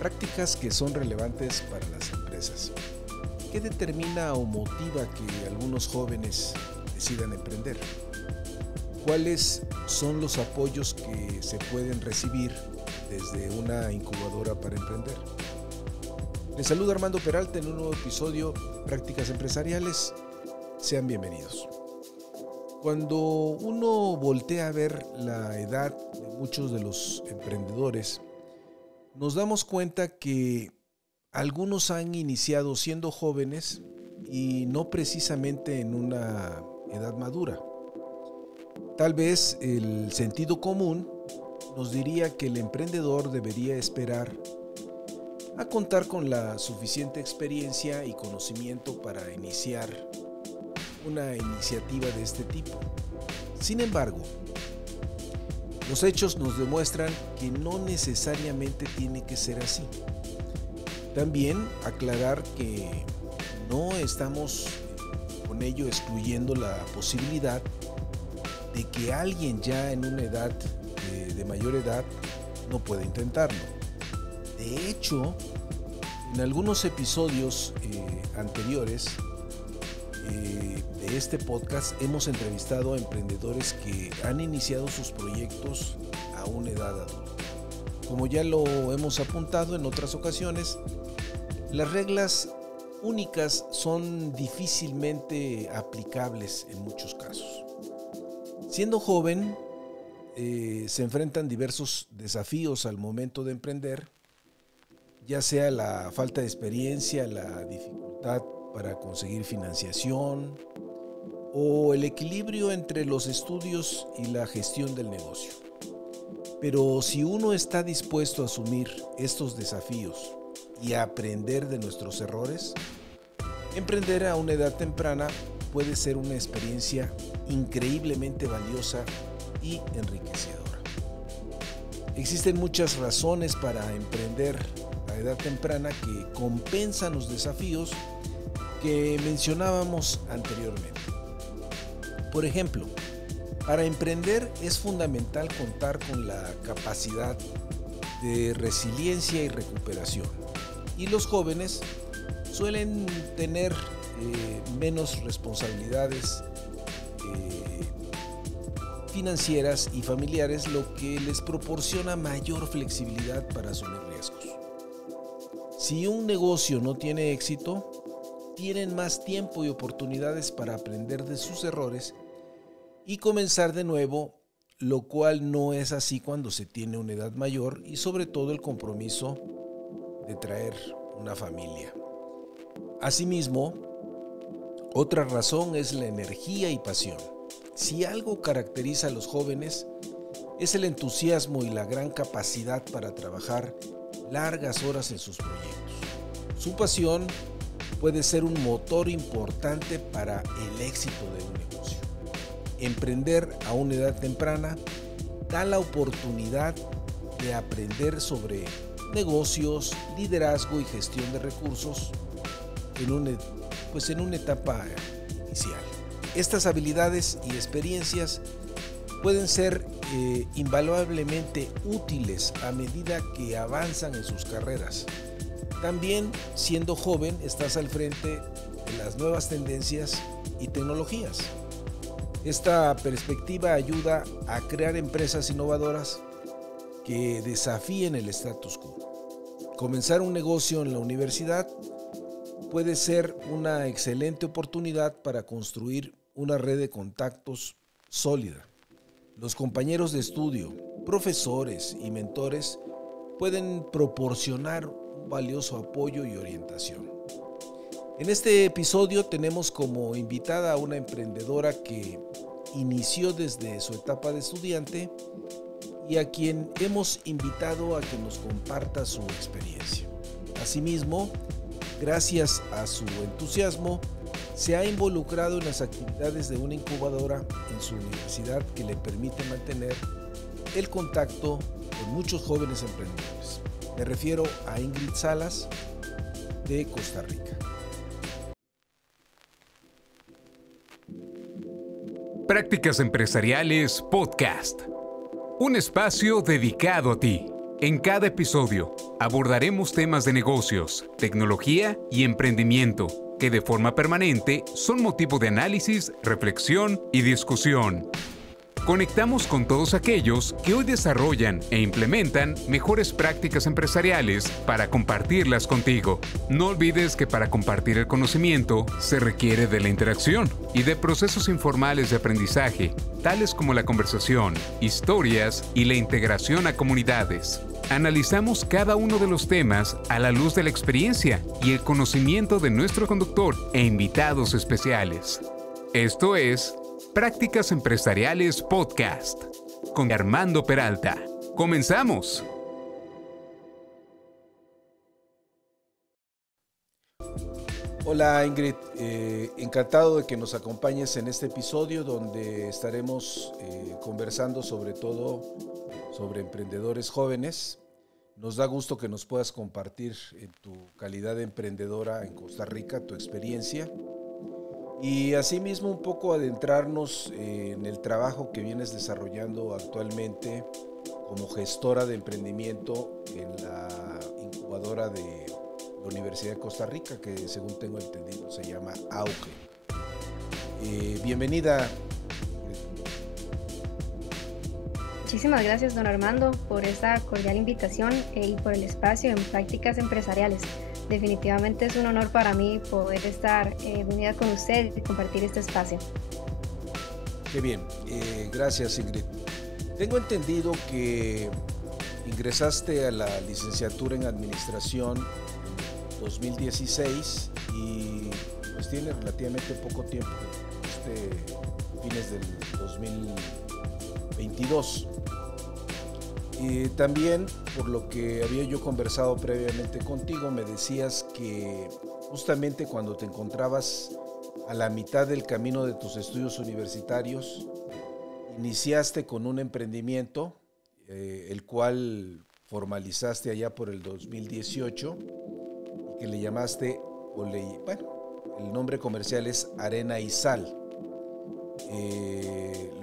Prácticas que son relevantes para las empresas. ¿Qué determina o motiva que algunos jóvenes decidan emprender? ¿Cuáles son los apoyos que se pueden recibir desde una incubadora para emprender? Les saluda Armando Peralta en un nuevo episodio de Prácticas Empresariales. Sean bienvenidos. Cuando uno voltea a ver la edad de muchos de los emprendedores, nos damos cuenta que algunos han iniciado siendo jóvenes y no precisamente en una edad madura. Tal vez el sentido común nos diría que el emprendedor debería esperar a contar con la suficiente experiencia y conocimiento para iniciar una iniciativa de este tipo. Sin embargo, los hechos nos demuestran que no necesariamente tiene que ser así. También aclarar que no estamos con ello excluyendo la posibilidad de que alguien ya en una edad de mayor edad no pueda intentarlo. De hecho, en algunos episodios anteriores de este podcast hemos entrevistado a emprendedores que han iniciado sus proyectos a una edad adulta. Como ya lo hemos apuntado en otras ocasiones, las reglas únicas son difícilmente aplicables en muchos casos. Siendo joven, se enfrentan diversos desafíos al momento de emprender, ya sea la falta de experiencia, la dificultad para conseguir financiación o el equilibrio entre los estudios y la gestión del negocio. Pero si uno está dispuesto a asumir estos desafíos y a aprender de nuestros errores, emprender a una edad temprana puede ser una experiencia increíblemente valiosa y enriquecedora. Existen muchas razones para emprender a edad temprana que compensan los desafíos que mencionábamos anteriormente. Por ejemplo, para emprender es fundamental contar con la capacidad de resiliencia y recuperación. Y los jóvenes suelen tener menos responsabilidades financieras y familiares, lo que les proporciona mayor flexibilidad para asumir riesgos. Si un negocio no tiene éxito, tienen más tiempo y oportunidades para aprender de sus errores y comenzar de nuevo, lo cual no es así cuando se tiene una edad mayor y sobre todo el compromiso de traer una familia. Asimismo, otra razón es la energía y pasión. Si algo caracteriza a los jóvenes es el entusiasmo y la gran capacidad para trabajar largas horas en sus proyectos. Su pasión puede ser un motor importante para el éxito de un negocio. Emprender a una edad temprana da la oportunidad de aprender sobre negocios, liderazgo y gestión de recursos en una etapa inicial. Estas habilidades y experiencias pueden ser invaluablemente útiles a medida que avanzan en sus carreras. También, siendo joven, estás al frente de las nuevas tendencias y tecnologías. Esta perspectiva ayuda a crear empresas innovadoras que desafíen el status quo. Comenzar un negocio en la universidad puede ser una excelente oportunidad para construir una red de contactos sólida. Los compañeros de estudio, profesores y mentores pueden proporcionar un valioso apoyo y orientación. En este episodio tenemos como invitada a una emprendedora que inició desde su etapa de estudiante y a quien hemos invitado a que nos comparta su experiencia. Asimismo, gracias a su entusiasmo, se ha involucrado en las actividades de una incubadora en su universidad que le permite mantener el contacto con muchos jóvenes emprendedores. Me refiero a Ingrid Salas, de Costa Rica. Prácticas Empresariales Podcast. Un espacio dedicado a ti, En cada episodio abordaremos temas de negocios, tecnología y emprendimiento que de forma permanente son motivo de análisis, reflexión y discusión. Conectamos con todos aquellos que hoy desarrollan e implementan mejores prácticas empresariales para compartirlas contigo. No olvides que para compartir el conocimiento se requiere de la interacción y de procesos informales de aprendizaje, tales como la conversación, historias y la integración a comunidades. Analizamos cada uno de los temas a la luz de la experiencia y el conocimiento de nuestro conductor e invitados especiales. Esto es Prácticas Empresariales Podcast con Armando Peralta. ¡Comenzamos! Hola Ingrid, encantado de que nos acompañes en este episodio donde estaremos conversando sobre todo sobre emprendedores jóvenes. Nos da gusto que nos puedas compartir en tu calidad de emprendedora en Costa Rica tu experiencia y asimismo un poco adentrarnos en el trabajo que vienes desarrollando actualmente como gestora de emprendimiento en la incubadora de la Universidad de Costa Rica, que según tengo entendido se llama AUCE. Bienvenida. Muchísimas gracias, don Armando, por esta cordial invitación y por el espacio en Prácticas Empresariales. Definitivamente es un honor para mí poder estar unida con usted y compartir este espacio. Qué bien, gracias Ingrid. Tengo entendido que ingresaste a la licenciatura en Administración en 2016 y pues tiene relativamente poco tiempo, fines del 2022. También, por lo que había yo conversado previamente contigo, me decías que justamente cuando te encontrabas a la mitad del camino de tus estudios universitarios, iniciaste con un emprendimiento, el cual formalizaste allá por el 2018, y que le llamaste, el nombre comercial es Arena y Sal.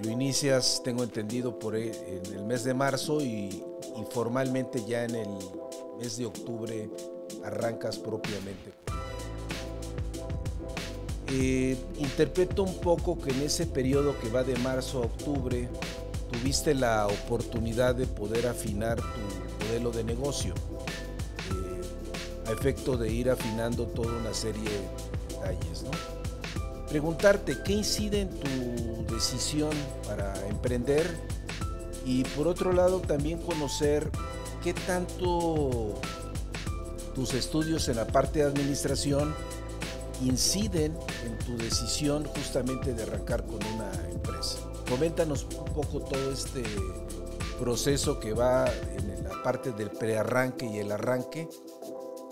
Lo inicias, tengo entendido, en el mes de marzo y formalmente ya en el mes de octubre arrancas propiamente. Interpreto un poco que en ese periodo que va de marzo a octubre tuviste la oportunidad de poder afinar tu modelo de negocio a efecto de ir afinando toda una serie de detalles, ¿no? Preguntarte, ¿qué incide en tu decisión para emprender? Y por otro lado, también conocer qué tanto tus estudios en la parte de administración inciden en tu decisión justamente de arrancar con una empresa. Coméntanos un poco todo este proceso que va en la parte del prearranque y el arranque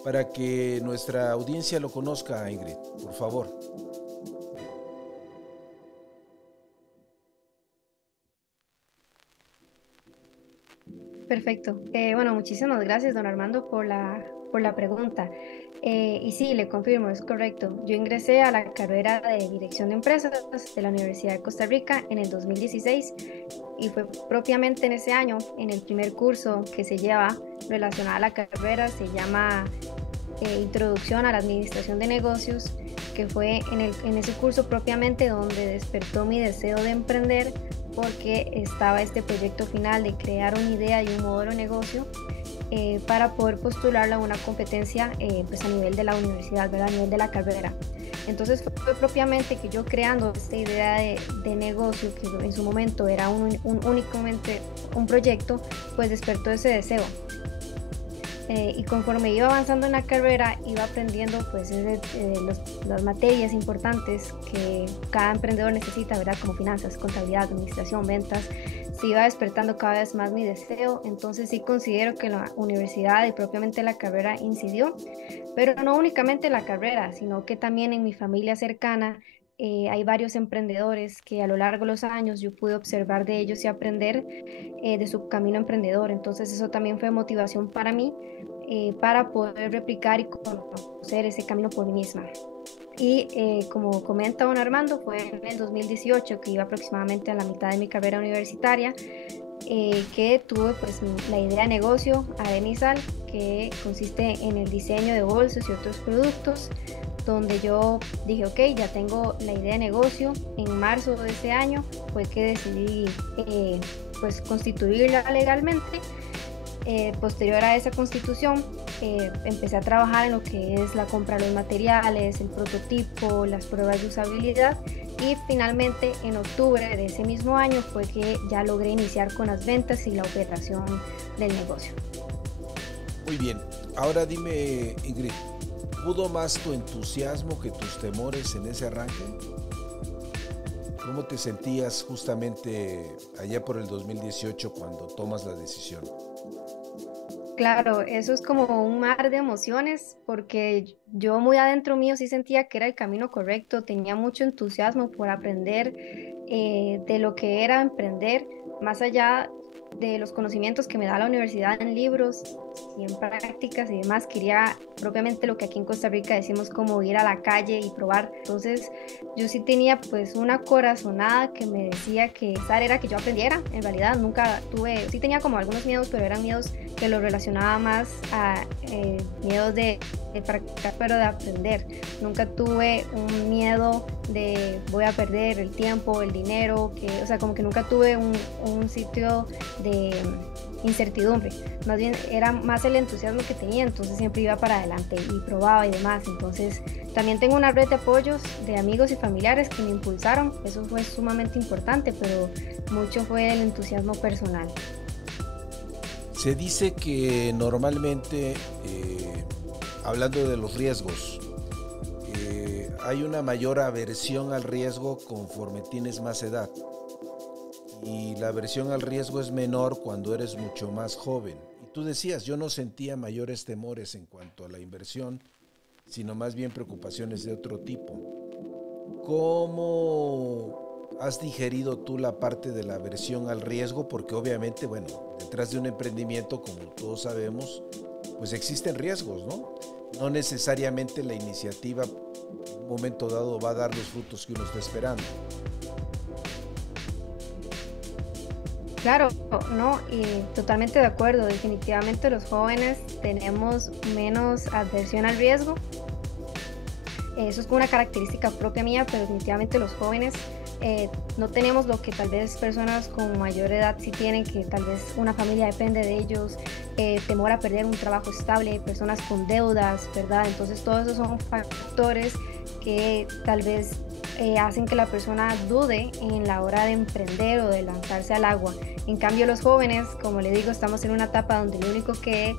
para que nuestra audiencia lo conozca, Ingrid, por favor. Perfecto. Bueno, muchísimas gracias, don Armando, por la pregunta. Y sí, le confirmo, es correcto. Yo ingresé a la carrera de Dirección de Empresas de la Universidad de Costa Rica en el 2016 y fue propiamente en ese año, en el primer curso que se lleva relacionado a la carrera, se llama Introducción a la Administración de Negocios, que fue en ese curso propiamente donde despertó mi deseo de emprender, porque estaba este proyecto final de crear una idea y un modelo de negocio para poder postularla a una competencia pues a nivel de la universidad, ¿verdad? A nivel de la carrera. Entonces fue propiamente que yo creando esta idea de negocio, que en su momento era únicamente un proyecto, pues despertó ese deseo. Y conforme iba avanzando en la carrera, iba aprendiendo pues las materias importantes que cada emprendedor necesita, ¿verdad? Como finanzas, contabilidad, administración, ventas. Se iba despertando cada vez más mi deseo, entonces sí considero que la universidad y propiamente la carrera incidió, pero no únicamente la carrera, sino que también en mi familia cercana hay varios emprendedores que a lo largo de los años yo pude observar de ellos y aprender de su camino emprendedor. Entonces eso también fue motivación para mí para poder replicar y conocer ese camino por mí misma. Y como comenta don Armando, fue en el 2018 que iba aproximadamente a la mitad de mi carrera universitaria que tuve pues la idea de negocio Arena y Sal, que consiste en el diseño de bolsos y otros productos, donde yo dije, ok, ya tengo la idea de negocio. En marzo de ese año fue que decidí pues constituirla legalmente. Posterior a esa constitución, empecé a trabajar en lo que es la compra de los materiales, el prototipo, las pruebas de usabilidad, y finalmente en octubre de ese mismo año fue que ya logré iniciar con las ventas y la operación del negocio. Muy bien, ahora dime, Ingrid, ¿pudo más tu entusiasmo que tus temores en ese arranque? ¿Cómo te sentías justamente allá por el 2018 cuando tomas la decisión? Claro, eso es como un mar de emociones, porque yo muy adentro mío sí sentía que era el camino correcto, tenía mucho entusiasmo por aprender de lo que era emprender, más allá de los conocimientos que me da la universidad en libros y en prácticas y demás. Quería propiamente lo que aquí en Costa Rica decimos como ir a la calle y probar. Entonces yo sí tenía pues una corazonada que me decía que esa era que yo aprendiera. En realidad nunca tuve, sí tenía como algunos miedos, pero eran miedos que lo relacionaba más a miedos de practicar, pero de aprender. Nunca tuve un miedo de voy a perder el tiempo, el dinero, o sea, como que nunca tuve un sitio de incertidumbre. Más bien era más el entusiasmo que tenía, entonces siempre iba para adelante y probaba y demás. Entonces también tengo una red de apoyos de amigos y familiares que me impulsaron. Eso fue sumamente importante, pero mucho fue el entusiasmo personal. Se dice que normalmente, hablando de los riesgos, hay una mayor aversión al riesgo conforme tienes más edad. Y la aversión al riesgo es menor cuando eres mucho más joven. Y tú decías, yo no sentía mayores temores en cuanto a la inversión, sino más bien preocupaciones de otro tipo. ¿Cómo has digerido tú la parte de la aversión al riesgo? Porque obviamente, bueno, detrás de un emprendimiento, como todos sabemos, pues existen riesgos, ¿no? No necesariamente la iniciativa en un momento dado va a dar los frutos que uno está esperando. Claro, no, y totalmente de acuerdo. Definitivamente los jóvenes tenemos menos aversión al riesgo. Eso es una característica propia mía, pero definitivamente los jóvenes no tenemos lo que tal vez personas con mayor edad sí tienen, que tal vez una familia depende de ellos, temor a perder un trabajo estable, personas con deudas, ¿verdad? Entonces todos esos son factores que tal vez hacen que la persona dude en la hora de emprender o de lanzarse al agua. En cambio los jóvenes, como le digo, estamos en una etapa donde lo único que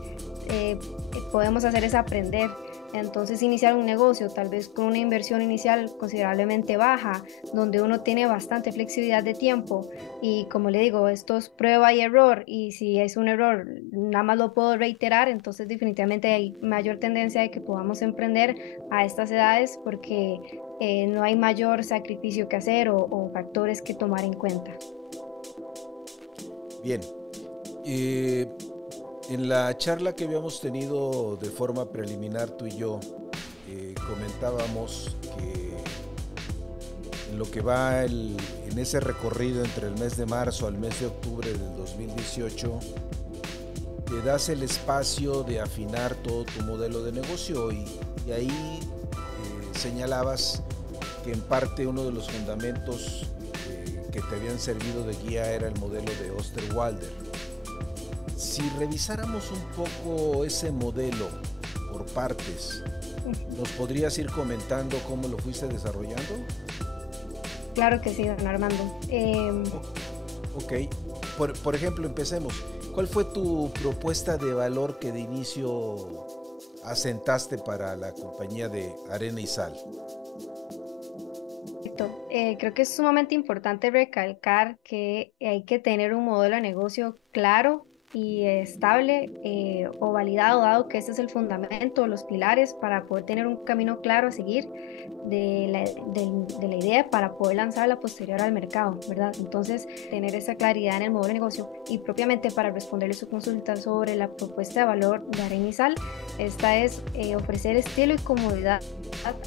podemos hacer es aprender. Entonces iniciar un negocio tal vez con una inversión inicial considerablemente baja, donde uno tiene bastante flexibilidad de tiempo, y como le digo, esto es prueba y error, y si es un error nada más lo puedo reiterar. Entonces definitivamente hay mayor tendencia de que podamos emprender a estas edades, porque no hay mayor sacrificio que hacer o factores que tomar en cuenta. Bien, en la charla que habíamos tenido de forma preliminar tú y yo, comentábamos que en lo que va en ese recorrido entre el mes de marzo al mes de octubre del 2018, te das el espacio de afinar todo tu modelo de negocio, y ahí señalabas que en parte uno de los fundamentos que te habían servido de guía era el modelo de Osterwalder. Si revisáramos un poco ese modelo por partes, ¿nos podrías ir comentando cómo lo fuiste desarrollando? Claro que sí, don Armando. Ok, por ejemplo, empecemos. ¿Cuál fue tu propuesta de valor que de inicio asentaste para la compañía de Arena y Sal? Creo que es sumamente importante recalcar que hay que tener un modelo de negocio claro y estable o validado, dado que ese es el fundamento, los pilares para poder tener un camino claro a seguir de la idea para poder lanzarla posterior al mercado, ¿verdad? Entonces, tener esa claridad en el modelo de negocio y propiamente para responderle su consulta sobre la propuesta de valor de Arenizal, esta es ofrecer estilo y comodidad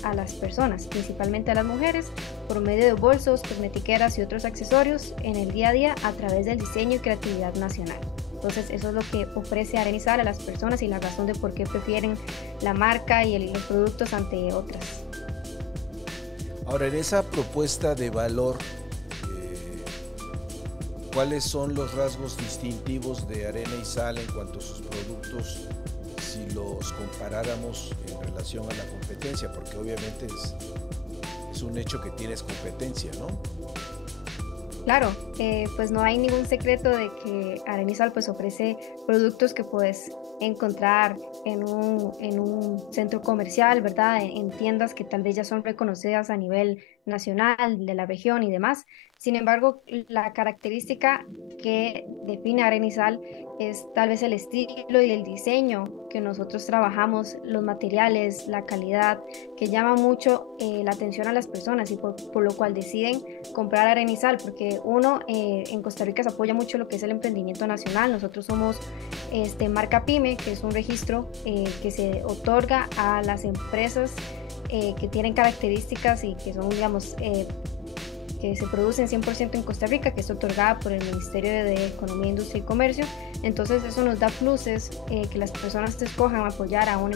a las personas, principalmente a las mujeres, por medio de bolsos, cosmetiqueras y otros accesorios en el día a día a través del diseño y creatividad nacional. Entonces eso es lo que ofrece Arenizal a las personas y la razón de por qué prefieren la marca y los productos ante otras. Ahora, en esa propuesta de valor, ¿cuáles son los rasgos distintivos de Arena y Sal en cuanto a sus productos si los comparáramos en relación a la competencia? Porque obviamente es un hecho que tienes competencia, ¿no? Claro, pues no hay ningún secreto de que Arenizal pues ofrece productos que puedes encontrar en un centro comercial, ¿verdad? En tiendas que tal vez ya son reconocidas a nivel nacional, de la región y demás. Sin embargo, la característica que define Arenizal es tal vez el estilo y el diseño que nosotros trabajamos, los materiales, la calidad, que llama mucho la atención a las personas y por lo cual deciden comprar Arenizal, porque uno, en Costa Rica se apoya mucho lo que es el emprendimiento nacional. Nosotros somos marca PYME, que es un registro que se otorga a las empresas que tienen características y que son, digamos, que se producen 100% en Costa Rica, que es otorgada por el Ministerio de Economía, Industria y Comercio. Entonces eso nos da pluses que las personas te escojan apoyar a un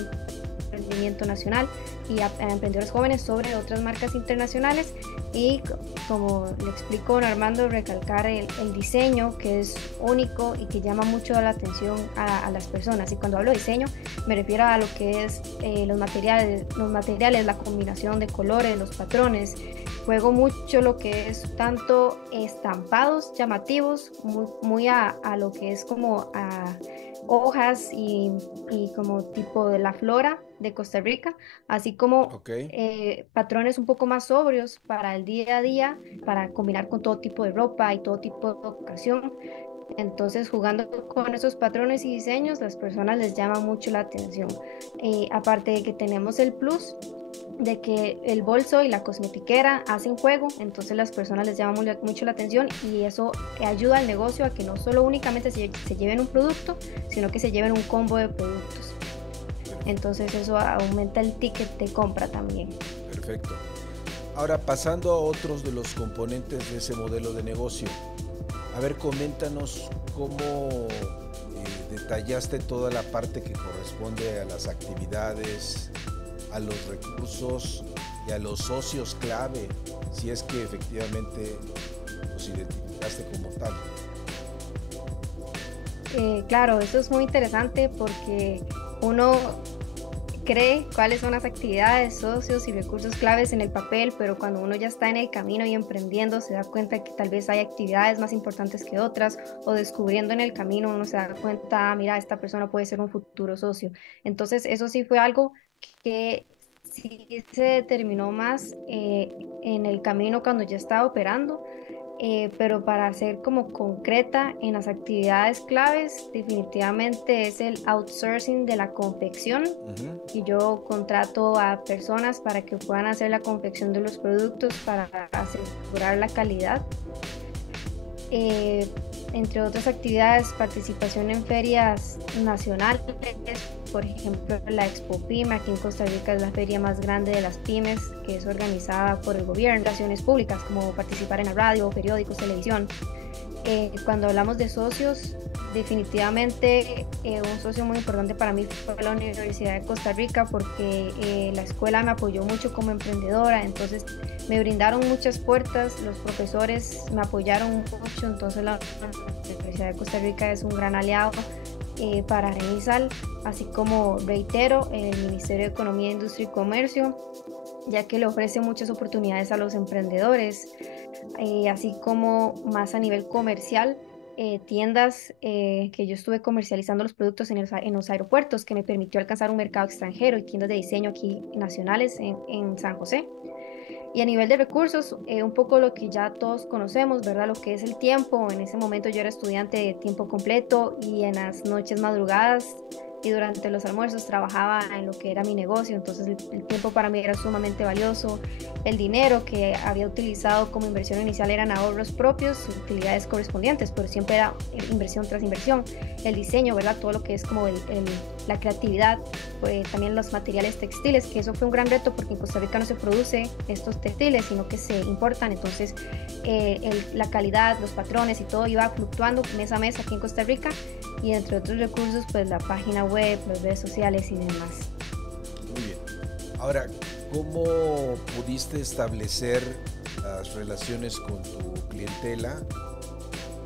emprendimiento nacional y a emprendedores jóvenes sobre otras marcas internacionales. Y como le explico don Armando, recalcar el diseño, que es único y que llama mucho la atención a las personas. Y cuando hablo de diseño me refiero a lo que es los materiales, la combinación de colores, los patrones. Juego mucho lo que es tanto estampados llamativos, muy a lo que es como a hojas y como tipo de la flora de Costa Rica, así como Ok. patrones un poco más sobrios para el día a día, para combinar con todo tipo de ropa y todo tipo de ocasión. Entonces, jugando con esos patrones y diseños, las personas les llama mucho la atención. Aparte de que tenemos el plus de que el bolso y la cosmetiquera hacen juego, entonces las personas les llama mucho la atención y eso ayuda al negocio a que no solo únicamente se lleven un producto, sino que se lleven un combo de productos. Entonces eso aumenta el ticket de compra también. Perfecto. Ahora, pasando a otros de los componentes de ese modelo de negocio. A ver, coméntanos cómo detallaste toda la parte que corresponde a las actividades, a los recursos y a los socios clave, si es que efectivamente los identificaste como tal. Claro, eso es muy interesante porque uno cree cuáles son las actividades, socios y recursos claves en el papel, pero cuando uno ya está en el camino y emprendiendo se da cuenta que tal vez hay actividades más importantes que otras, o descubriendo en el camino uno se da cuenta, mira, esta persona puede ser un futuro socio. Entonces eso sí fue algo que sí se determinó más en el camino cuando ya estaba operando. Pero para ser como concreta en las actividades claves, definitivamente es el outsourcing de la confección. Y yo contrato a personas para que puedan hacer la confección de los productos para asegurar la calidad. Entre otras actividades, participación en ferias nacionales, por ejemplo la Expo PYME, aquí en Costa Rica es la feria más grande de las pymes, que es organizada por el gobierno, relaciones públicas, como participar en la radio, periódicos, televisión. Cuando hablamos de socios, definitivamente un socio muy importante para mí fue la Universidad de Costa Rica, porque la escuela me apoyó mucho como emprendedora, entonces me brindaron muchas puertas, los profesores me apoyaron mucho, entonces la Universidad de Costa Rica es un gran aliado para Arenizal, así como reitero el Ministerio de Economía, Industria y Comercio, ya que le ofrece muchas oportunidades a los emprendedores, así como más a nivel comercial, tiendas que yo estuve comercializando los productos en los aeropuertos, que me permitió alcanzar un mercado extranjero, y tiendas de diseño aquí nacionales en San José. Y a nivel de recursos, un poco lo que ya todos conocemos, ¿verdad? Lo que es el tiempo. En ese momento yo era estudiante de tiempo completo y en las noches madrugadas y durante los almuerzos trabajaba en lo que era mi negocio, entonces el tiempo para mí era sumamente valioso. El dinero que había utilizado como inversión inicial eran ahorros propios, utilidades correspondientes, pero siempre era inversión tras inversión. El diseño, ¿verdad? Todo lo que es como la creatividad, pues, también los materiales textiles, que eso fue un gran reto porque en Costa Rica no se produce estos textiles, sino que se importan, entonces la calidad, los patrones y todo iba fluctuando mes a mes aquí en Costa Rica, y entre otros recursos, pues la página web, las redes sociales y demás. Muy bien. Ahora, ¿cómo pudiste establecer las relaciones con tu clientela?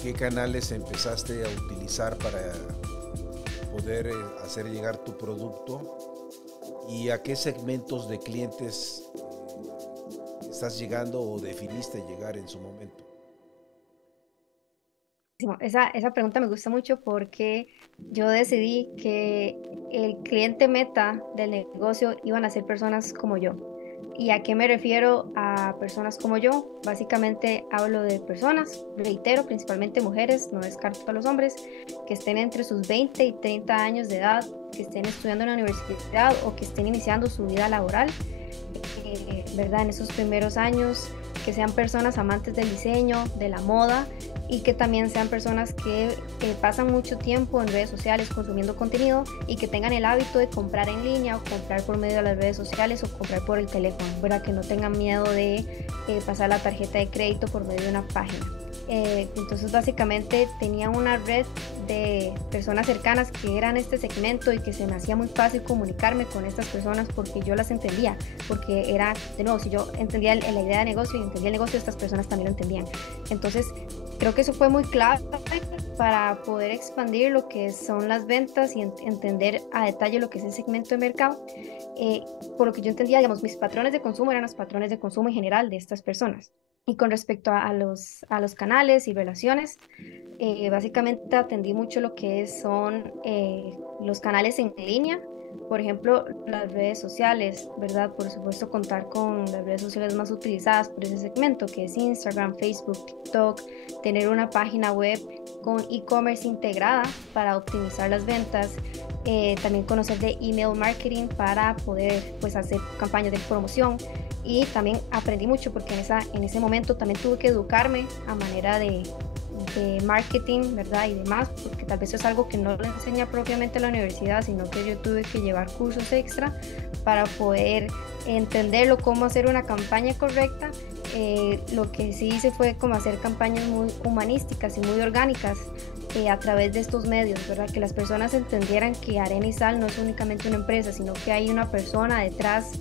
¿Qué canales empezaste a utilizar para poder hacer llegar tu producto? ¿Y a qué segmentos de clientes estás llegando o definiste llegar en su momento? Esa pregunta me gusta mucho porque yo decidí que el cliente meta del negocio iban a ser personas como yo. ¿Y a qué me refiero a personas como yo? Básicamente hablo de personas, reitero, principalmente mujeres, no descarto a los hombres, que estén entre sus 20 y 30 años de edad, que estén estudiando en la universidad o que estén iniciando su vida laboral, ¿verdad? En esos primeros años, que sean personas amantes del diseño, de la moda, y que también sean personas que pasan mucho tiempo en redes sociales consumiendo contenido y que tengan el hábito de comprar en línea o comprar por medio de las redes sociales o comprar por el teléfono, ¿verdad? Que no tengan miedo de pasar la tarjeta de crédito por medio de una página. Entonces básicamente tenía una red de personas cercanas que eran este segmento y que se me hacía muy fácil comunicarme con estas personas porque yo las entendía, porque era, de nuevo, si yo entendía la idea de negocio y entendía el negocio, estas personas también lo entendían. Entonces creo que eso fue muy clave para poder expandir lo que son las ventas y entender a detalle lo que es el segmento de mercado. Por lo que yo entendía, digamos, mis patrones de consumo eran los patrones de consumo en general de estas personas. Y con respecto a los canales y relaciones, básicamente atendí mucho lo que son los canales en línea, por ejemplo, las redes sociales, ¿verdad? Por supuesto, contar con las redes sociales más utilizadas por ese segmento, que es Instagram, Facebook, TikTok, tener una página web con e-commerce integrada para optimizar las ventas, también conocer de email marketing para poder, pues, hacer campañas de promoción. Y también aprendí mucho porque en ese momento también tuve que educarme a manera de marketing, ¿verdad? Y demás, porque tal vez es algo que no le enseña propiamente la universidad, sino que yo tuve que llevar cursos extra para poder entenderlo, cómo hacer una campaña correcta. Lo que sí hice fue como hacer campañas muy humanísticas y muy orgánicas a través de estos medios, ¿verdad? Que las personas entendieran que Arena y Sal no es únicamente una empresa, sino que hay una persona detrás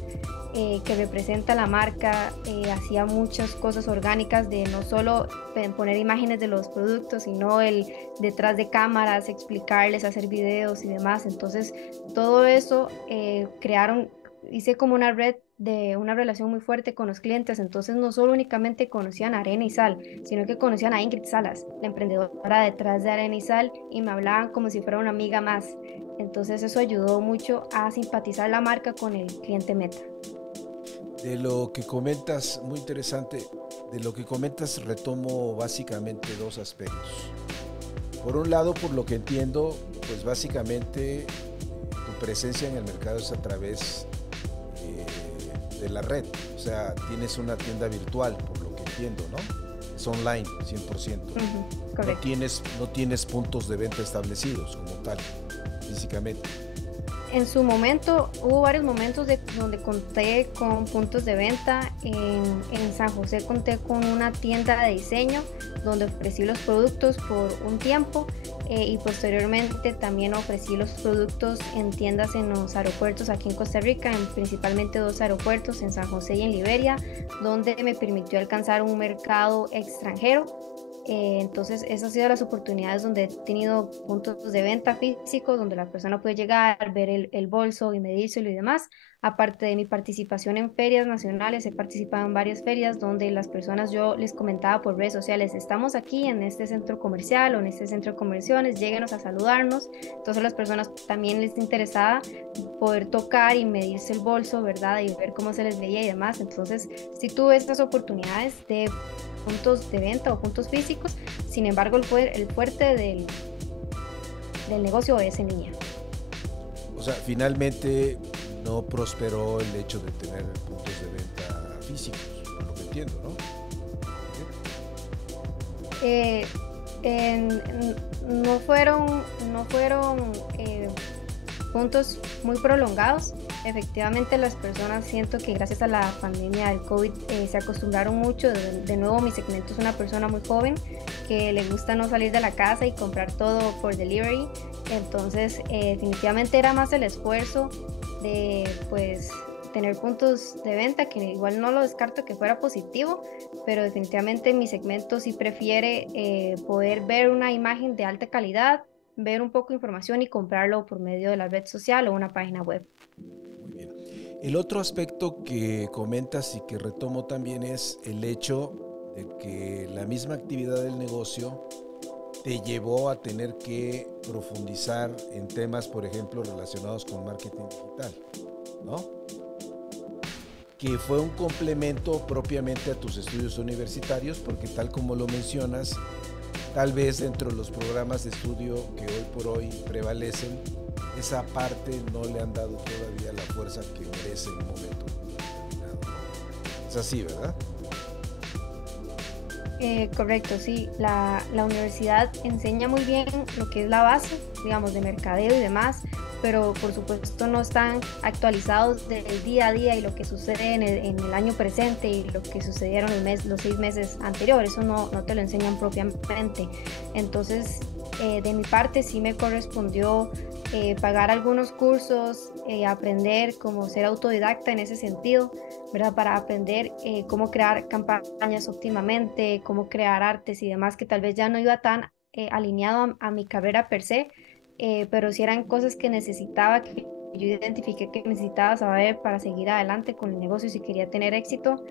que representa la marca. Hacía muchas cosas orgánicas de no solo poner imágenes de los productos, sino el detrás de cámaras, explicarles, hacer videos y demás. Entonces todo eso hice como una red de una relación muy fuerte con los clientes. Entonces no solo únicamente conocían a Arena y Sal, sino que conocían a Ingrid Salas, la emprendedora detrás de Arena y Sal, y me hablaban como si fuera una amiga más. Entonces eso ayudó mucho a simpatizar la marca con el cliente meta. De lo que comentas, muy interesante, de lo que comentas retomo básicamente dos aspectos. Por un lado, por lo que entiendo, pues básicamente tu presencia en el mercado es a través de la red, o sea, tienes una tienda virtual, por lo que entiendo, ¿no? Es online, 100%. Correcto. No tienes puntos de venta establecidos como tal, físicamente. En su momento, hubo varios momentos donde conté con puntos de venta. En San José conté con una tienda de diseño donde ofrecí los productos por un tiempo, y posteriormente también ofrecí los productos en tiendas en los aeropuertos aquí en Costa Rica, principalmente dos aeropuertos, en San José y en Liberia, donde me permitió alcanzar un mercado extranjero. Entonces esas han sido las oportunidades donde he tenido puntos de venta físicos, donde la persona puede llegar, ver el bolso y medírselo y demás, Aparte de mi participación en ferias nacionales, he participado en varias ferias donde las personas, yo les comentaba por redes sociales, estamos aquí en este centro comercial o en este centro de convenciones, lléguenos a saludarnos. Entonces las personas también les interesaba poder tocar y medirse el bolso, ¿verdad? Y ver cómo se les veía y demás. Entonces sí tuve estas oportunidades de puntos de venta o puntos físicos. Sin embargo, el fuerte del negocio es en línea. O sea, finalmente no prosperó el hecho de tener puntos de venta físicos, por lo que entiendo, ¿no? No fueron puntos muy prolongados. Efectivamente, las personas, siento que gracias a la pandemia del COVID se acostumbraron mucho. De nuevo, mi segmento es una persona muy joven que le gusta no salir de la casa y comprar todo por delivery. Entonces, definitivamente era más el esfuerzo de pues tener puntos de venta, que igual no lo descarto que fuera positivo, pero definitivamente mi segmento sí prefiere poder ver una imagen de alta calidad, ver un poco de información y comprarlo por medio de la red social o una página web. Muy bien. El otro aspecto que comentas y que retomo también es el hecho de que la misma actividad del negocio te llevó a tener que profundizar en temas, por ejemplo, relacionados con marketing digital, ¿no? Que fue un complemento propiamente a tus estudios universitarios, porque tal como lo mencionas, tal vez dentro de los programas de estudio que hoy por hoy prevalecen, esa parte no le han dado todavía la fuerza que merece en un momento determinado. Es así, ¿verdad? Correcto, sí. La universidad enseña muy bien lo que es la base, digamos, de mercadeo y demás, pero por supuesto no están actualizados del día a día y lo que sucede en el año presente y lo que sucedieron los 6 meses anteriores. Eso no te lo enseñan propiamente. Entonces, de mi parte sí me correspondió pagar algunos cursos, aprender cómo ser autodidacta en ese sentido, ¿verdad? Para aprender cómo crear campañas óptimamente, cómo crear artes y demás, que tal vez ya no iba tan alineado a mi carrera per se, pero sí eran cosas que necesitaba, que yo identifiqué que necesitaba saber para seguir adelante con el negocio si quería tener éxito,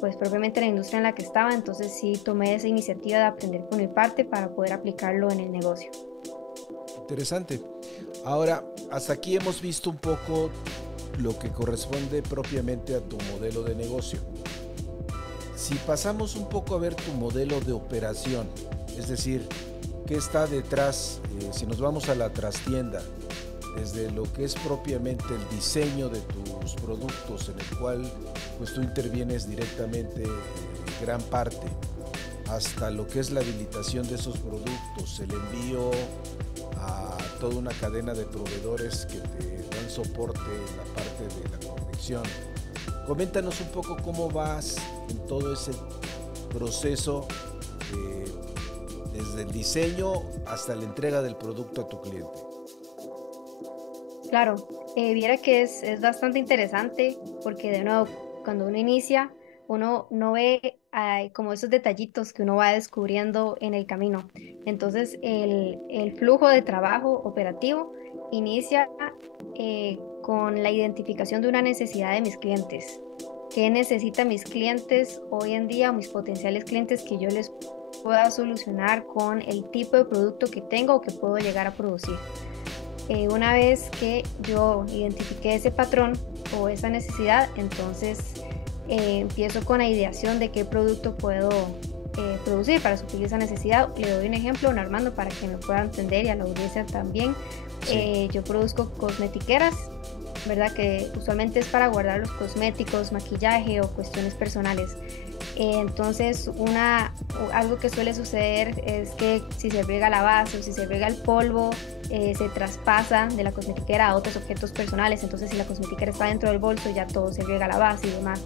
pues propiamente en la industria en la que estaba. Entonces sí tomé esa iniciativa de aprender por mi parte para poder aplicarlo en el negocio. Interesante. Ahora, hasta aquí hemos visto un poco lo que corresponde propiamente a tu modelo de negocio. Si pasamos un poco a ver tu modelo de operación, es decir, qué está detrás, si nos vamos a la trastienda, desde lo que es propiamente el diseño de tus productos, en el cual pues tú intervienes directamente gran parte, hasta lo que es la habilitación de esos productos, el envío a toda una cadena de proveedores que te dan soporte en la parte de la confección. Coméntanos un poco cómo vas en todo ese proceso, desde el diseño hasta la entrega del producto a tu cliente. Claro, viera que es bastante interesante porque de nuevo, cuando uno inicia, uno no ve como esos detallitos que uno va descubriendo en el camino. Entonces, el flujo de trabajo operativo inicia con la identificación de una necesidad de mis clientes. ¿Qué necesitan mis clientes hoy en día, mis potenciales clientes, que yo les pueda solucionar con el tipo de producto que tengo o que puedo llegar a producir? Una vez que yo identifiqué ese patrón o esa necesidad, entonces empiezo con la ideación de qué producto puedo producir para suplir esa necesidad. Le doy un ejemplo, don Armando, para que me pueda entender y a la audiencia también. Sí. Yo produzco cosmetiqueras, ¿verdad? Que usualmente es para guardar los cosméticos, maquillaje o cuestiones personales. Entonces, algo que suele suceder es que si se riega la base o si se riega el polvo, se traspasa de la cosmetiquera a otros objetos personales. Entonces, si la cosmetiquera está dentro del bolso, ya todo se riega la base y demás.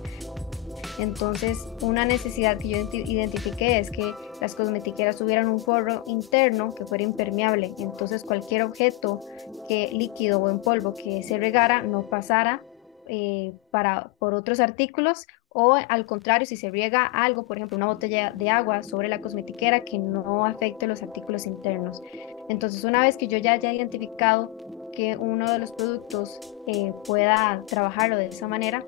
Entonces, una necesidad que yo identifiqué es que las cosmetiqueras tuvieran un forro interno que fuera impermeable. Entonces, cualquier objeto líquido o en polvo que se regara no pasara por otros artículos, o al contrario, si se riega algo, por ejemplo, una botella de agua sobre la cosmetiquera, que no afecte los artículos internos. Entonces, una vez que yo ya haya identificado que uno de los productos pueda trabajarlo de esa manera,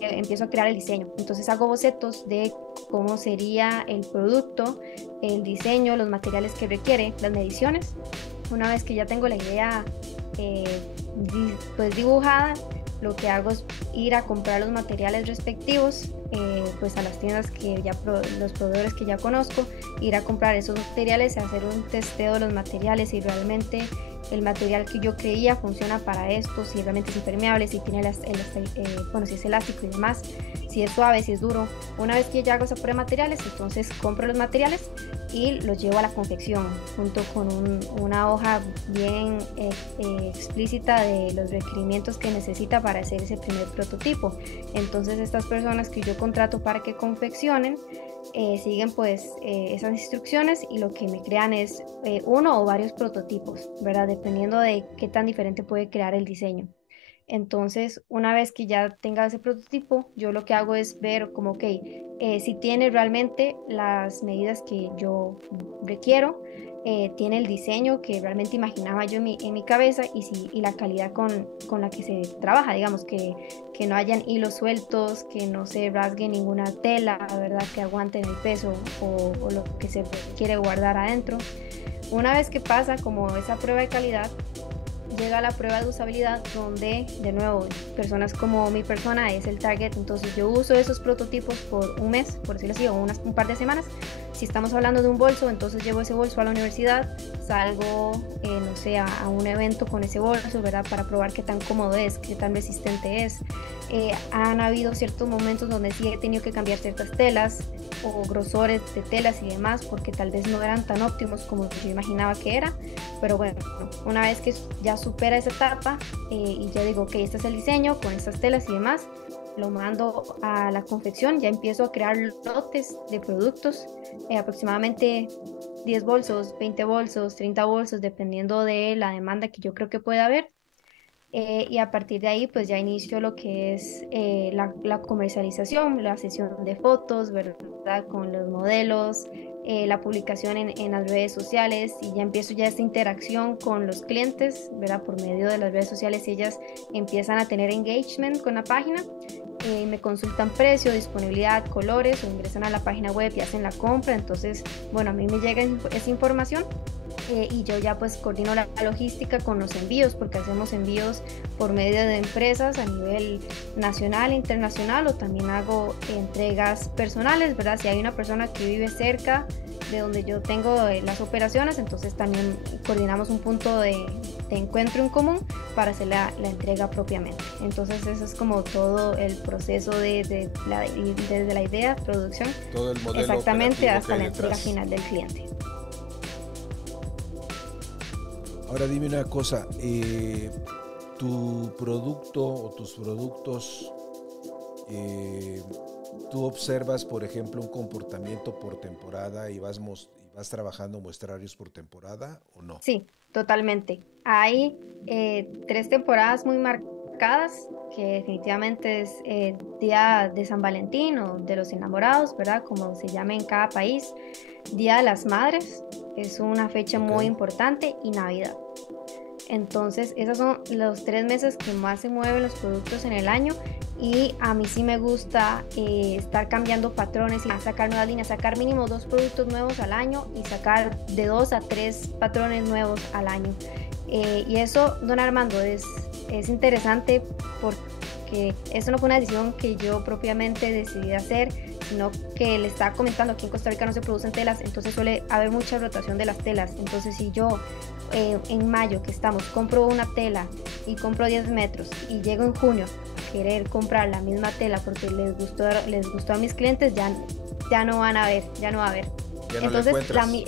empiezo a crear el diseño. Entonces hago bocetos de cómo sería el producto, el diseño, los materiales que requiere, las mediciones. Una vez que ya tengo la idea pues dibujada, lo que hago es ir a comprar los materiales respectivos, pues a las tiendas que ya, los proveedores que ya conozco, ir a comprar esos materiales, hacer un testeo de los materiales y realmente el material que yo creía funciona para esto, si realmente es impermeable, si tiene bueno, si es elástico y demás, si es suave, si es duro. Una vez que ya hago esa prueba de materiales, entonces compro los materiales y los llevo a la confección junto con una hoja bien explícita de los requerimientos que necesita para hacer ese primer prototipo. Entonces estas personas que yo contrato para que confeccionen siguen pues esas instrucciones y lo que me crean es uno o varios prototipos, ¿verdad? Dependiendo de qué tan diferente puede crear el diseño. Entonces, una vez que ya tenga ese prototipo, yo lo que hago es ver como, ok, si tiene realmente las medidas que yo requiero, tiene el diseño que realmente imaginaba yo en mi cabeza y la calidad con la que se trabaja, digamos, que no hayan hilos sueltos, que no se rasgue ninguna tela, ¿verdad? Que aguanten el peso o lo que se quiere guardar adentro. Una vez que pasa como esa prueba de calidad, llega la prueba de usabilidad donde, de nuevo, personas como mi persona es el target, entonces yo uso esos prototipos por un mes, por decirlo así, o un par de semanas. Si estamos hablando de un bolso, entonces llevo ese bolso a la universidad, salgo, no sé, a un evento con ese bolso, ¿verdad? Para probar qué tan cómodo es, qué tan resistente es. Han habido ciertos momentos donde sí he tenido que cambiar ciertas telas o grosores de telas y demás, porque tal vez no eran tan óptimos como yo imaginaba que era, pero bueno, una vez que ya supera esa etapa y ya digo, ok, este es el diseño con estas telas y demás, lo mando a la confección, ya empiezo a crear lotes de productos, aproximadamente 10 bolsos, 20 bolsos, 30 bolsos, dependiendo de la demanda que yo creo que pueda haber. Y a partir de ahí, pues ya inicio lo que es la comercialización, la sesión de fotos, ¿verdad? Con los modelos, la publicación en las redes sociales y ya empiezo ya esta interacción con los clientes, ¿verdad? Por medio de las redes sociales ellas empiezan a tener engagement con la página, me consultan precio, disponibilidad, colores o ingresan a la página web y hacen la compra. Entonces, bueno, a mí me llega esa información. Y yo ya pues coordino la logística con los envíos, porque hacemos envíos por medio de empresas a nivel nacional e internacional, o también hago entregas personales, ¿verdad? Si hay una persona que vive cerca de donde yo tengo las operaciones, entonces también coordinamos un punto de encuentro en común para hacer la entrega propiamente. Entonces eso es como todo el proceso desde la idea, producción, todo el modelo exactamente hasta la entrega detrás. final del cliente. Ahora dime una cosa, tu producto o tus productos, tú observas, por ejemplo, un comportamiento por temporada y vas trabajando muestrarios por temporada o no? Sí, totalmente. Hay 3 temporadas muy marcadas, que definitivamente es Día de San Valentín o de los enamorados, ¿verdad? Como se llama en cada país. Día de las Madres, es una fecha muy importante, y Navidad. Entonces, esos son los 3 meses que más se mueven los productos en el año, y a mí sí me gusta estar cambiando patrones y sacar nuevas líneas, sacar mínimo 2 productos nuevos al año y sacar de 2 a 3 patrones nuevos al año. Y eso, don Armando, es interesante porque eso no fue una decisión que yo propiamente decidí hacer, sino que le estaba comentando, aquí en Costa Rica no se producen telas, entonces suele haber mucha rotación de las telas. Entonces si yo en mayo que estamos compro una tela y compro 10 metros y llego en junio a querer comprar la misma tela porque les gustó a mis clientes, ya no van a ver, ya no va a haber. Entonces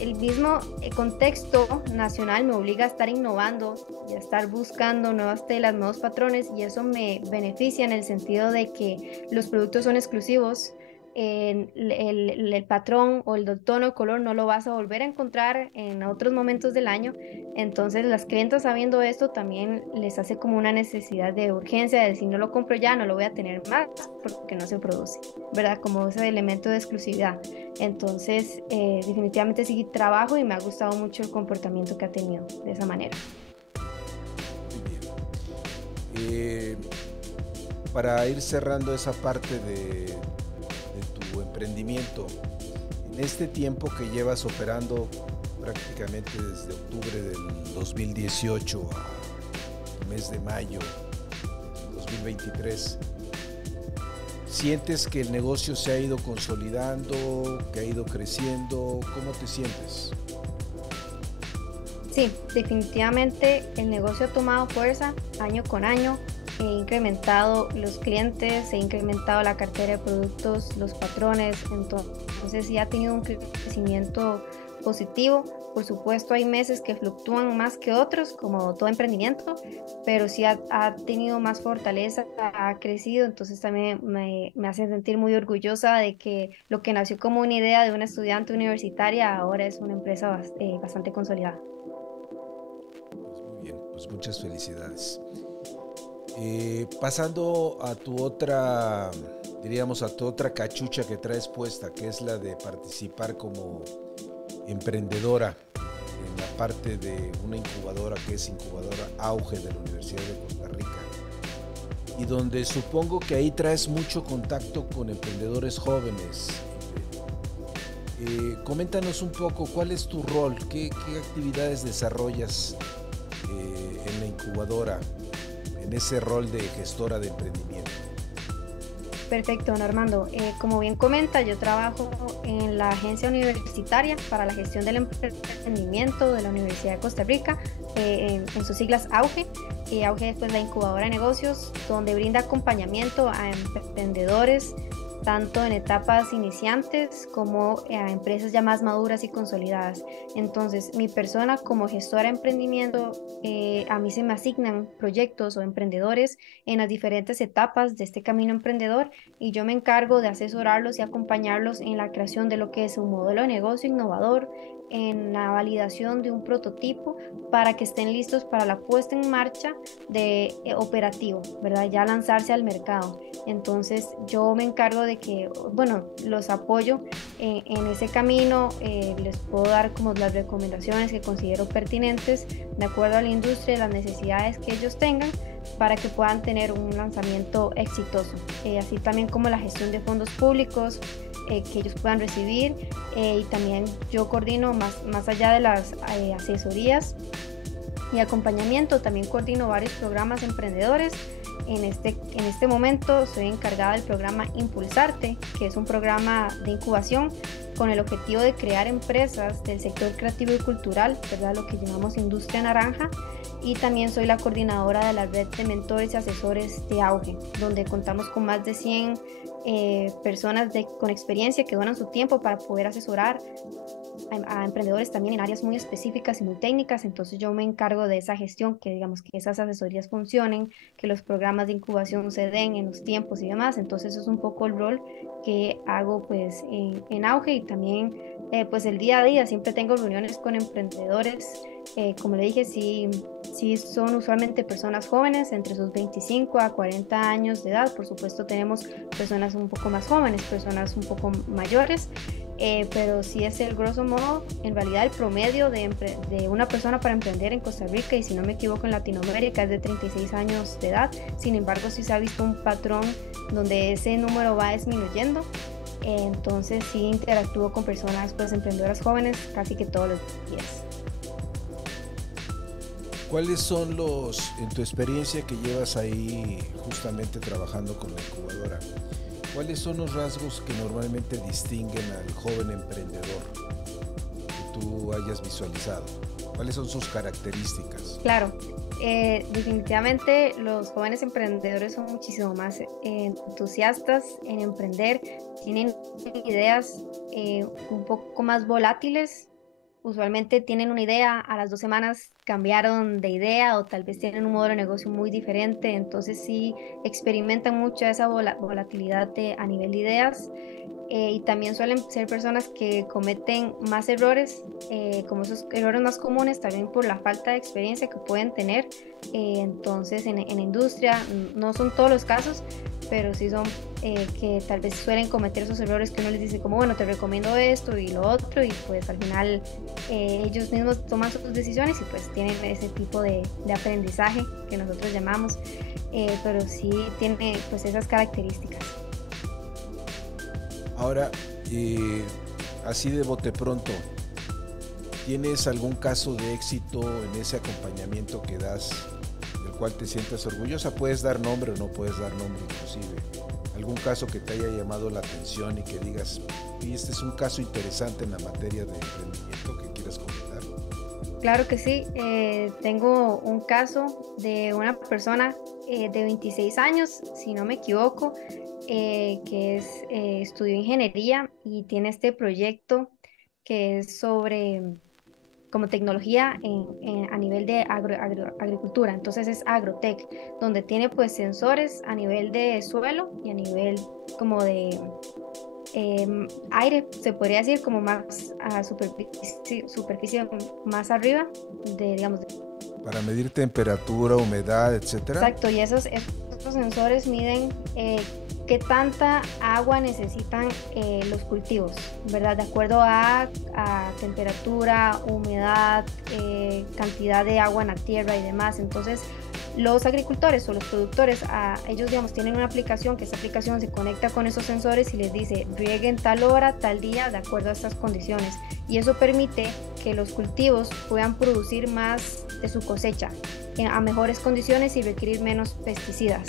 el mismo contexto nacional me obliga a estar innovando y a estar buscando nuevas telas, nuevos patrones, y eso me beneficia en el sentido de que los productos son exclusivos, el patrón o el tono de color no lo vas a volver a encontrar en otros momentos del año. Entonces las clientas sabiendo esto también les hace como una necesidad de urgencia de si no lo compro ya no lo voy a tener más porque no se produce, ¿verdad? Como ese elemento de exclusividad. Entonces definitivamente sí trabajo y me ha gustado mucho el comportamiento que ha tenido de esa manera. Muy bien. Para ir cerrando esa parte de tu emprendimiento, en este tiempo que llevas operando prácticamente desde octubre del 2018 a mes de mayo del 2023, ¿sientes que el negocio se ha ido consolidando, que ha ido creciendo? ¿Cómo te sientes? Sí, definitivamente el negocio ha tomado fuerza año con año. He incrementado los clientes, he incrementado la cartera de productos, los patrones, entonces sí ha tenido un crecimiento positivo. Por supuesto hay meses que fluctúan más que otros, como todo emprendimiento, pero sí ha tenido más fortaleza, ha crecido, entonces también me hace sentir muy orgullosa de que lo que nació como una idea de una estudiante universitaria ahora es una empresa bastante consolidada. Pues muy bien, pues muchas felicidades. Pasando a tu otra, diríamos a tu otra cachucha que traes puesta, que es la de participar como emprendedora en la parte de una incubadora que es Incubadora Auge de la Universidad de Costa Rica, y donde supongo que ahí traes mucho contacto con emprendedores jóvenes. Coméntanos un poco cuál es tu rol, qué actividades desarrollas en la incubadora, en ese rol de gestora de emprendimiento. Perfecto, don Armando. Como bien comenta, yo trabajo en la agencia universitaria para la gestión del emprendimiento de la Universidad de Costa Rica, en sus siglas AUGE. AUGE es pues, la incubadora de negocios, donde brinda acompañamiento a emprendedores, tanto en etapas iniciantes como a empresas ya más maduras y consolidadas. Entonces, mi persona como gestora de emprendimiento, a mí se me asignan proyectos o emprendedores en las diferentes etapas de este camino emprendedor y yo me encargo de asesorarlos y acompañarlos en la creación de lo que es un modelo de negocio innovador, en la validación de un prototipo para que estén listos para la puesta en marcha de operativo, ¿verdad? Ya lanzarse al mercado. Entonces yo me encargo de que, bueno, los apoyo en ese camino, les puedo dar como las recomendaciones que considero pertinentes de acuerdo a la industria y las necesidades que ellos tengan para que puedan tener un lanzamiento exitoso. Así también como la gestión de fondos públicos que ellos puedan recibir, y también yo coordino más allá de las asesorías y acompañamiento, también coordino varios programas emprendedores. En este momento soy encargada del programa Impulsarte, que es un programa de incubación con el objetivo de crear empresas del sector creativo y cultural, ¿verdad? Lo que llamamos industria naranja. Y también soy la coordinadora de la red de mentores y asesores de Auge, donde contamos con más de 100 personas con experiencia que donan su tiempo para poder asesorar a emprendedores también en áreas muy específicas y muy técnicas. Entonces yo me encargo de esa gestión, que digamos que esas asesorías funcionen, que los programas de incubación se den en los tiempos y demás. Entonces eso es un poco el rol que hago pues en Auge. Y también pues el día a día siempre tengo reuniones con emprendedores. Como le dije, sí son usualmente personas jóvenes entre sus 25 a 40 años de edad. Por supuesto tenemos personas un poco más jóvenes, personas un poco mayores, pero sí es el grosso modo, en realidad el promedio de una persona para emprender en Costa Rica, y si no me equivoco en Latinoamérica, es de 36 años de edad. Sin embargo, sí se ha visto un patrón donde ese número va disminuyendo. Entonces sí interactúo con personas pues emprendedoras jóvenes casi que todos los días. ¿Cuáles son en tu experiencia que llevas ahí justamente trabajando con la incubadora, cuáles son los rasgos que normalmente distinguen al joven emprendedor que tú hayas visualizado? ¿Cuáles son sus características? Claro, definitivamente los jóvenes emprendedores son muchísimo más entusiastas en emprender, tienen ideas un poco más volátiles, usualmente tienen una idea, a las 2 semanas cambiaron de idea o tal vez tienen un modelo de negocio muy diferente, entonces sí experimentan mucho esa volatilidad a nivel de ideas. Y también suelen ser personas que cometen más errores, como esos errores más comunes, también por la falta de experiencia que pueden tener. Entonces, en la industria, no son todos los casos, pero sí son que tal vez suelen cometer esos errores que uno les dice como, bueno, te recomiendo esto y lo otro, y pues al final ellos mismos toman sus decisiones y pues tienen ese tipo de aprendizaje que nosotros llamamos, pero sí tiene pues esas características. Ahora, así de bote pronto, ¿tienes algún caso de éxito en ese acompañamiento que das, del cual te sientas orgullosa? Puedes dar nombre o no puedes dar nombre inclusive. ¿Algún caso que te haya llamado la atención y que digas, y este es un caso interesante en la materia de emprendimiento que quieras comentar? Claro que sí, tengo un caso de una persona de 26 años, si no me equivoco, estudió ingeniería y tiene este proyecto que es sobre como tecnología a nivel de agricultura, entonces es agrotech, donde tiene pues sensores a nivel de suelo y a nivel como de aire, se podría decir, como más a superficie más arriba, digamos. Para medir temperatura, humedad, etcétera. Exacto, y esos sensores miden qué tanta agua necesitan los cultivos, ¿verdad? De acuerdo a temperatura, humedad, cantidad de agua en la tierra y demás. Entonces, los agricultores o los productores, ellos, digamos, tienen una aplicación, que esa aplicación se conecta con esos sensores y les dice, rieguen tal hora, tal día, de acuerdo a estas condiciones. Y eso permite que los cultivos puedan producir más de su cosecha a mejores condiciones y requerir menos pesticidas.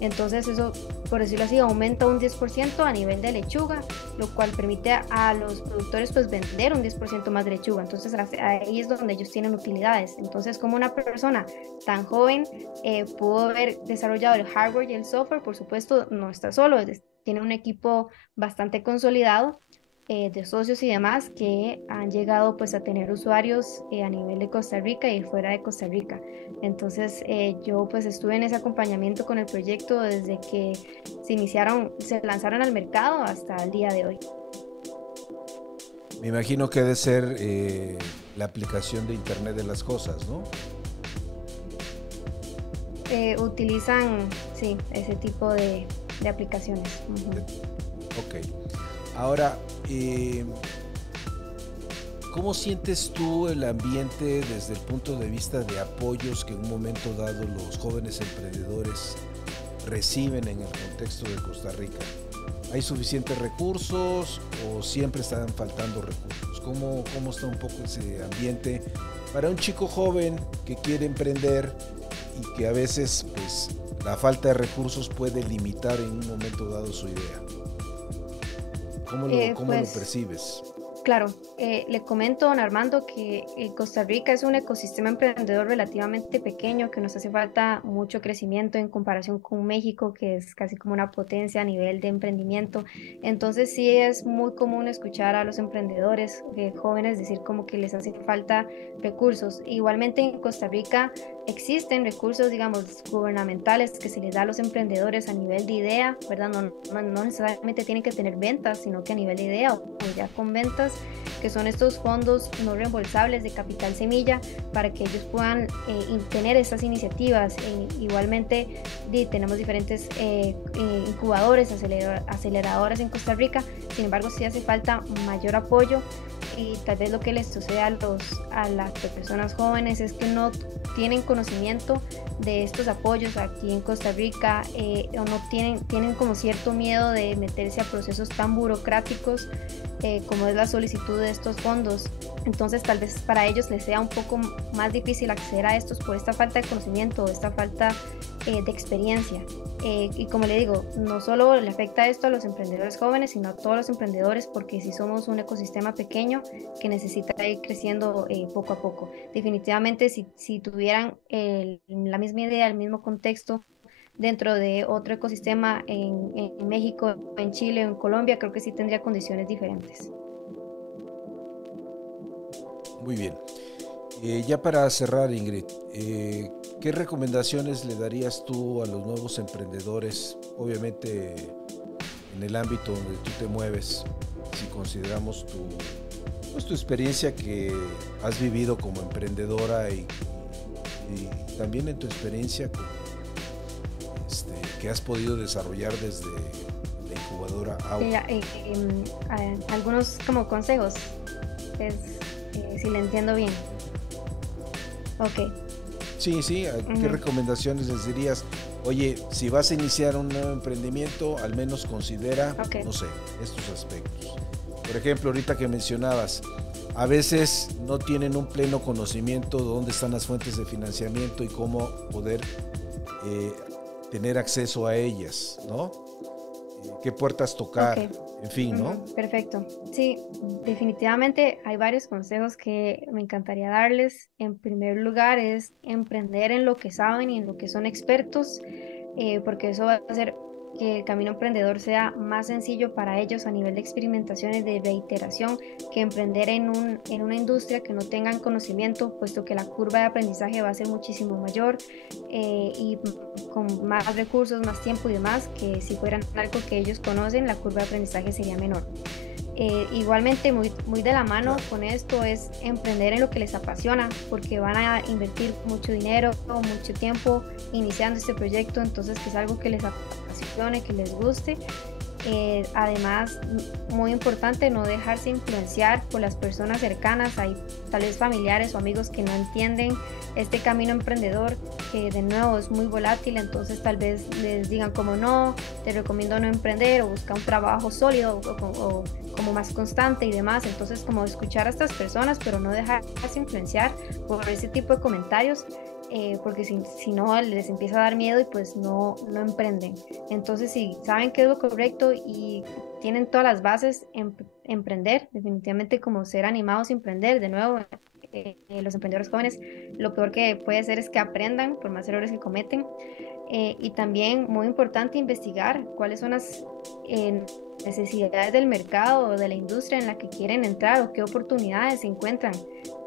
Entonces eso, por decirlo así, aumenta un 10% a nivel de lechuga, lo cual permite a los productores pues vender un 10% más de lechuga. Entonces ahí es donde ellos tienen utilidades. Entonces, como una persona tan joven pudo haber desarrollado el hardware y el software, por supuesto no está solo, tiene un equipo bastante consolidado de socios y demás que han llegado pues a tener usuarios a nivel de Costa Rica y fuera de Costa Rica. Entonces yo pues estuve en ese acompañamiento con el proyecto desde que se lanzaron al mercado hasta el día de hoy. Me imagino que debe ser la aplicación de Internet de las Cosas, ¿no? Utilizan, sí, ese tipo de aplicaciones. Ok. Ahora, ¿cómo sientes tú el ambiente desde el punto de vista de apoyos que en un momento dado los jóvenes emprendedores reciben en el contexto de Costa Rica? ¿Hay suficientes recursos o siempre están faltando recursos? ¿Cómo está un poco ese ambiente para un chico joven que quiere emprender y que a veces pues, la falta de recursos puede limitar en un momento dado su idea? ¿Cómo lo percibes? Claro, le comento, don Armando, que Costa Rica es un ecosistema emprendedor relativamente pequeño, que nos hace falta mucho crecimiento en comparación con México, que es casi como una potencia a nivel de emprendimiento. Entonces sí es muy común escuchar a los emprendedores jóvenes decir como que les hace falta recursos. Igualmente en Costa Rica existen recursos, digamos, gubernamentales que se les da a los emprendedores a nivel de idea, ¿verdad? No necesariamente tienen que tener ventas, sino que a nivel de idea o ya con ventas, que son estos fondos no reembolsables de capital semilla para que ellos puedan tener estas iniciativas. Igualmente tenemos diferentes incubadores, aceleradoras en Costa Rica. Sin embargo, sí hace falta mayor apoyo y tal vez lo que les sucede a las personas jóvenes es que no tienen conocimiento de estos apoyos aquí en Costa Rica o no tienen como cierto miedo de meterse a procesos tan burocráticos como es la solicitud de estos fondos. Entonces tal vez para ellos les sea un poco más difícil acceder a estos por esta falta de conocimiento o esta falta de experiencia. Y como le digo, no solo le afecta esto a los emprendedores jóvenes, sino a todos los emprendedores, porque si somos un ecosistema pequeño que necesita ir creciendo poco a poco. Definitivamente si tuvieran la misma idea, el mismo contexto dentro de otro ecosistema en México, en Chile o en Colombia, creo que sí tendría condiciones diferentes. Muy bien. Ya para cerrar, Ingrid, ¿qué recomendaciones le darías tú a los nuevos emprendedores, obviamente en el ámbito donde tú te mueves, si consideramos tu experiencia que has vivido como emprendedora y también en tu experiencia que has podido desarrollar desde la incubadora AUPA? Algunos como consejos, si le entiendo bien. Ok. Sí, ¿qué recomendaciones les dirías? Oye, si vas a iniciar un nuevo emprendimiento, al menos considera, no sé, estos aspectos. Por ejemplo, ahorita que mencionabas, a veces no tienen un pleno conocimiento de dónde están las fuentes de financiamiento y cómo poder tener acceso a ellas, ¿no? ¿Qué puertas tocar? En fin, ¿no? Perfecto. Sí, definitivamente hay varios consejos que me encantaría darles. En primer lugar es emprender en lo que saben y en lo que son expertos, porque eso va a hacer que el camino emprendedor sea más sencillo para ellos a nivel de experimentaciones, de reiteración, que emprender en una industria que no tengan conocimiento, puesto que la curva de aprendizaje va a ser muchísimo mayor y con más recursos, más tiempo y demás, que si fueran algo que ellos conocen, la curva de aprendizaje sería menor. Igualmente muy de la mano con esto es emprender en lo que les apasiona, porque van a invertir mucho dinero o mucho tiempo iniciando este proyecto, entonces que es algo que les apasione, que les guste. Además, muy importante no dejarse influenciar por las personas cercanas. Hay tal vez familiares o amigos que no entienden este camino emprendedor, que de nuevo es muy volátil, entonces tal vez les digan como no, te recomiendo no emprender o buscar un trabajo sólido o como más constante y demás. Entonces como escuchar a estas personas, pero no dejarse influenciar por ese tipo de comentarios, porque si no les empieza a dar miedo y pues no emprenden. Entonces si saben qué es lo correcto y tienen todas las bases, emprender, definitivamente como ser animados a emprender. De nuevo, los emprendedores jóvenes, lo peor que puede ser es que aprendan por más errores que cometen. Y también muy importante investigar cuáles son las necesidades del mercado o de la industria en la que quieren entrar o qué oportunidades se encuentran,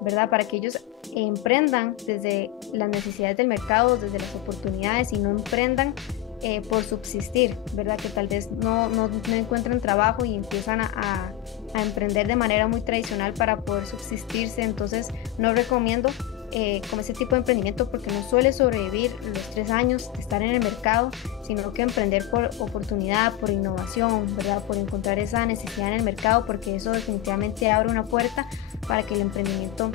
¿verdad? Para que ellos emprendan desde las necesidades del mercado, desde las oportunidades, y no emprendan por subsistir, ¿verdad? Que tal vez no encuentran trabajo y empiezan a emprender de manera muy tradicional para poder subsistirse. Entonces no recomiendo como ese tipo de emprendimiento, porque no suele sobrevivir los 3 años de estar en el mercado, sino que emprender por oportunidad, por innovación, ¿verdad? Por encontrar esa necesidad en el mercado, porque eso definitivamente abre una puerta para que el emprendimiento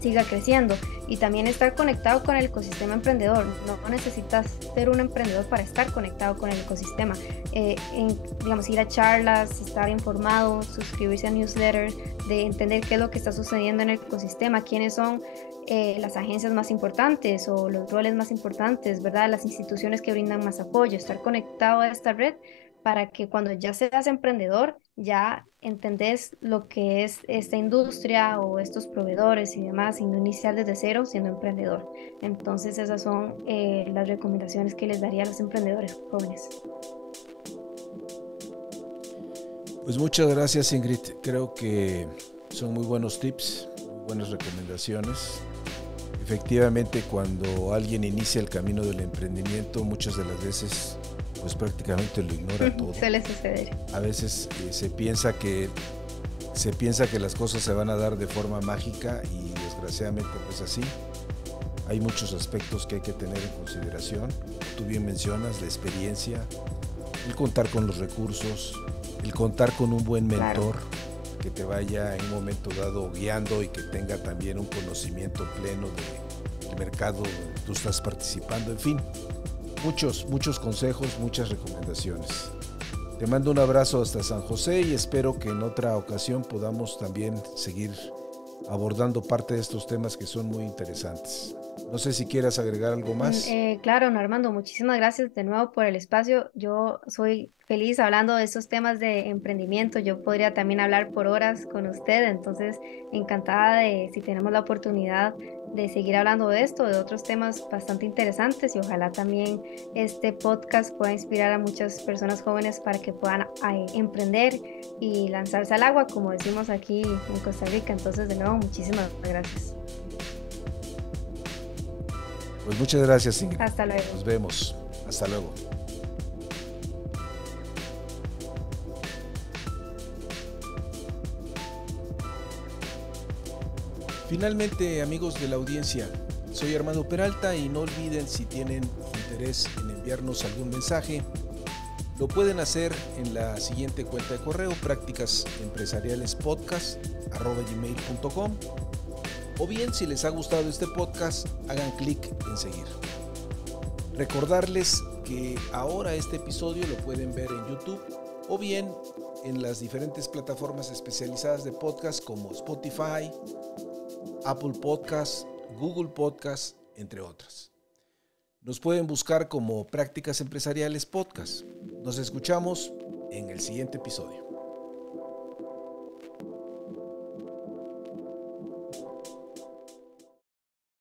siga creciendo. Y también estar conectado con el ecosistema emprendedor. No necesitas ser un emprendedor para estar conectado con el ecosistema. Digamos, ir a charlas, estar informado, suscribirse a newsletters, de entender qué es lo que está sucediendo en el ecosistema, quiénes son las agencias más importantes o los roles más importantes, ¿verdad? Las instituciones que brindan más apoyo, estar conectado a esta red para que cuando ya seas emprendedor ya entendés lo que es esta industria o estos proveedores y demás, y no iniciar desde cero siendo emprendedor. Entonces esas son las recomendaciones que les daría a los emprendedores jóvenes. Pues muchas gracias, Ingrid. Creo que son muy buenos tips, muy buenas recomendaciones. Efectivamente, cuando alguien inicia el camino del emprendimiento, muchas de las veces pues prácticamente lo ignora todo. Suele suceder. A veces se piensa que las cosas se van a dar de forma mágica y desgraciadamente pues así. Hay muchos aspectos que hay que tener en consideración. Tú bien mencionas la experiencia, el contar con los recursos, el contar con un buen mentor, claro, que te vaya en un momento dado guiando y que tenga también un conocimiento pleno del mercado donde tú estás participando. En fin, muchos consejos, muchas recomendaciones. Te mando un abrazo hasta San José y espero que en otra ocasión podamos también seguir abordando parte de estos temas que son muy interesantes. No sé si quieras agregar algo más. Claro, don Armando, muchísimas gracias de nuevo por el espacio. Yo soy feliz hablando de estos temas de emprendimiento. Yo podría también hablar por horas con usted, entonces encantada de si tenemos la oportunidad de seguir hablando de esto, de otros temas bastante interesantes y ojalá también este podcast pueda inspirar a muchas personas jóvenes para que puedan emprender y lanzarse al agua, como decimos aquí en Costa Rica. Entonces, de nuevo, muchísimas gracias. Pues muchas gracias, Ingrid. Hasta luego. Nos vemos. Hasta luego. Finalmente, amigos de la audiencia, soy Armando Peralta y no olviden, si tienen interés en enviarnos algún mensaje, lo pueden hacer en la siguiente cuenta de correo: practicasempresarialespodcast@gmail.com, o bien, si les ha gustado este podcast, hagan clic en seguir. Recordarles que ahora este episodio lo pueden ver en YouTube o bien en las diferentes plataformas especializadas de podcast como Spotify, Apple Podcasts, Google Podcasts, entre otras. Nos pueden buscar como Prácticas Empresariales Podcast. Nos escuchamos en el siguiente episodio.